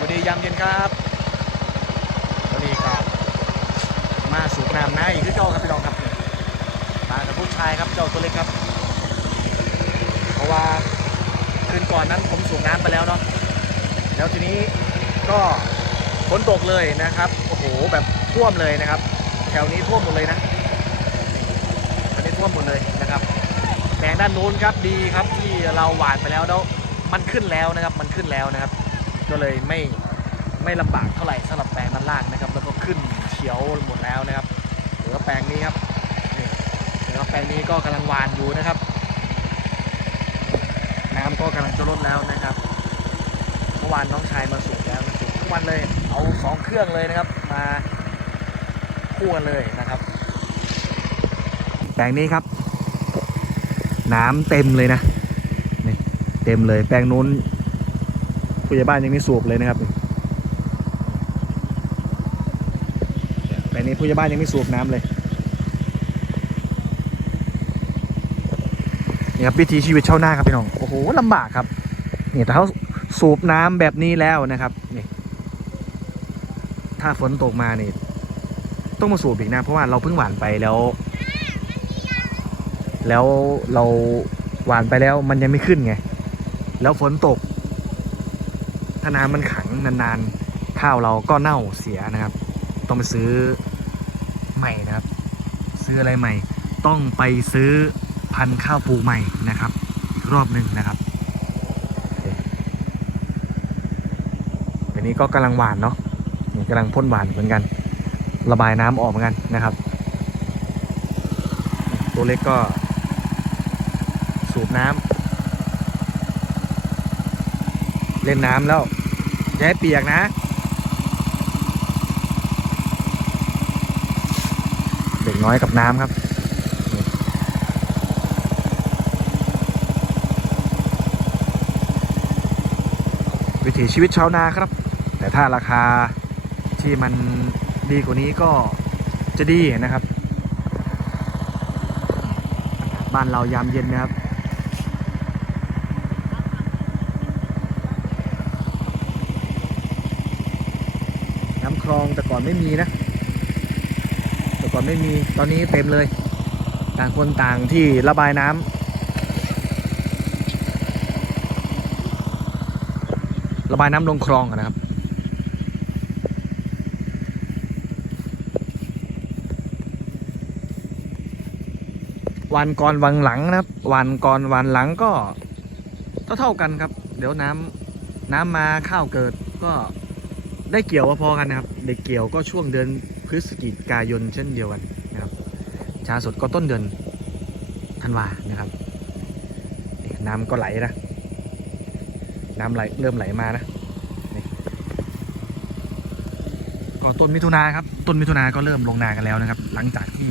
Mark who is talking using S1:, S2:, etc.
S1: วัสดียามเย็นครับวันนี้ครับ มาสูบน้ำนะอีกคือเจ้าครับพี่น้องครับมากับผู้ชายครับเจ้าตัวเล็กครับ เพราะว่าคืนก่อนนั้นผมสูบน้ำไปแล้วเนาะแล้วทีนี้ก็ฝนตกเลยนะครับโอ้โหแบบท่วมเลยนะครับ แถวนี้ท่วมหมดเลยนะอันนี้ท่วมหมดเลยนะครับแปลงด้านนู้นครับดีครับที่เราหวานไปแล้วแล้วมันขึ้นแล้วนะครับ มันขึ้นแล้วนะครับ ก็เลยไม่ไม่ลำบากเท่าไหร่สำหรับแปลงด้านล่างนะครับ แล้วก็ขึ้นเขียวหมดแล้วนะครับเหลือแปลงนี้ครับเหลือแปลงนี้ก็กำลังหวานอยู่นะครับ น้ำก็กำลังจะลดแล้วนะครับเมื่อวานน้องชายมาสูบแล้วสูบทุกวันเลยเอาสองเครื่องเลยนะครับ มาคู่กันเลยนะครับ แปลงนี้ครับ น้ำเต็มเลยนะนี่เต็มเลยแปลงนู้น ผู้ใหญ่บ้านยังไม่สูบเลยนะครับแปลงนี้ผู้ใหญ่บ้านยังไม่สูบน้ำเลยนี่ครับวิถีชีวิตชาวนาครับพี่น้องโอ้โหลำบากครับนี่แต่เขาสูบน้ำแบบนี้แล้วนะครับนี่ถ้าฝนตกมานี่ต้องมาสูบอีกนะเพราะว่าเราเพิ่งหวานไปแล้ว แล้วเราหวานไปแล้วมันยังไม่ขึ้นไง แล้วฝนตก ถ้าน้ำมันขังนานๆ ข้าวเราก็เน่าเสียนะครับ ต้องไปซื้อใหม่นะครับ ซื้ออะไรใหม่ ต้องไปซื้อพันธุ์ข้าวปลูกใหม่นะครับอีกรอบหนึ่งนะครับอันนี้ก็กำลังหวานเนาะนี่กำลังพ่นหวานเหมือนกัน ระบายน้ำออกเหมือนกันนะครับ ตัวเล็กก็สูบน้ำ เล่นน้ำแล้วอย่าให้เปียกนะ เด็กน้อยกับน้ำครับวิถีชีวิตชาวนาครับ แต่ถ้าราคาที่มันดีกว่านี้ก็จะดีนะครับ บ้านเรายามเย็นนะครับ คลองแต่ก่อนไม่มีนะ แต่ก่อนไม่มีตอนนี้เต็มเลย ต่างคนต่างที่ระบายน้ำระบายน้ำลงคลองนะครับวันก่อนวันหลังนะครับ วันก่อนวันหลังก็เท่าเท่ากันครับ เดี๋ยวน้ำน้ำมาข้าวเกิดก็ได้เกี่ยวพอๆกันนะครับ เด้เกี่ยวก็ช่วงเดือนพฤศจิกายนเช่นเดียวกันนะครับ ชาสดก็ต้นเดือนธันวานะครับ น้ำก็ไหลนะ น้ำไหลเริ่มไหลมานะก็ต้นมิถุนาครับ ต้นมิถุนาก็เริ่มลงนากันแล้วนะครับ หลังจากที่